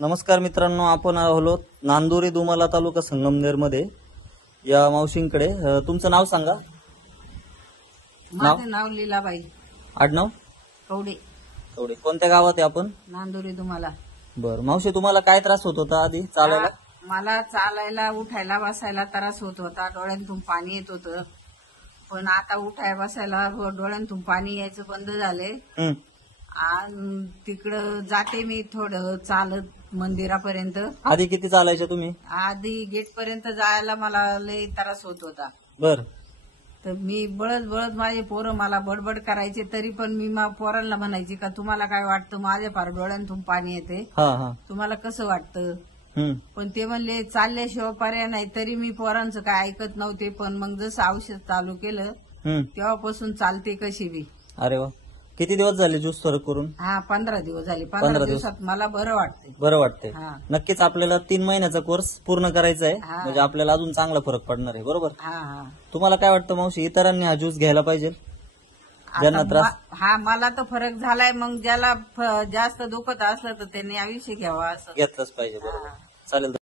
नमस्कार मित्रांनो, आपण आलो नांदुरी दुमाला तालुका संगमनेर मध्ये या मावशींकडे. तुमचं नाव सांगा. माझं नाव लीलाबाई आडनाव कवडे, कवडे. कोणत्या गावात आहे आपण? नांदुरी तुम्हाला. बर मावशी, तुम्हाला काय त्रास होत होता आधी चालायला? मला चालायला उठायला बसायला त्रास होत होता, डोळ्यांतून पाणी येत होतं. पण आता उठाय बसायला डोळ्यांतून पाणी यायचं बंद झाले. हं. आणि तिकडं जाते मी थोडं चालत मंदिरापर्यंत. आधी किती चालायचे तुम्ही? आधी गेट पर्यंत जायला मला लय त्रास होत होता. बर. तर मी बळत बळत माझे पोरं मला बडबड करायचे, तरी पण मी पोरांना म्हणायची का तुम्हाला काय वाटतं, माझ्या फार डोळ्यांतून पाणी येते, हा हा. तुम्हाला कसं वाटतं. हं. पण ते म्हणले चालल्याशिवाय पर्याय नाही. तरी मी पोरांचं काय ऐकत नव्हते. पण मग जसं औषध चालू केलं हं. तेव्हापासून चालते कशी बी. अरे वा. किती दिवस झाले ज्यूस फरक करून? हा 15 दिवस झाले. 15 15 दिवस. दिवसात मला बरं वाटते. बरं वाटतंय. हा नक्कीच आपल्याला 3 महिन्याचा कोर्स पूर्ण करायचा आहे, हा. म्हणजे आपल्याला अजून चांगला फरक पडणार आहे. बरोबर. हा हा. तुम्हाला काय वाटतं मावशी, इतरांनी हा ज्यूस घ्यायला पाहिजे ज्यांना आता त्रास? हा मला तर फरक झालाय. मग ज्याला जास्त दुखत असलं तर त्यांनी आयुष्य घ्यावा असं. घेतलंच पाहिजे. बरोबर. हा. चालेल.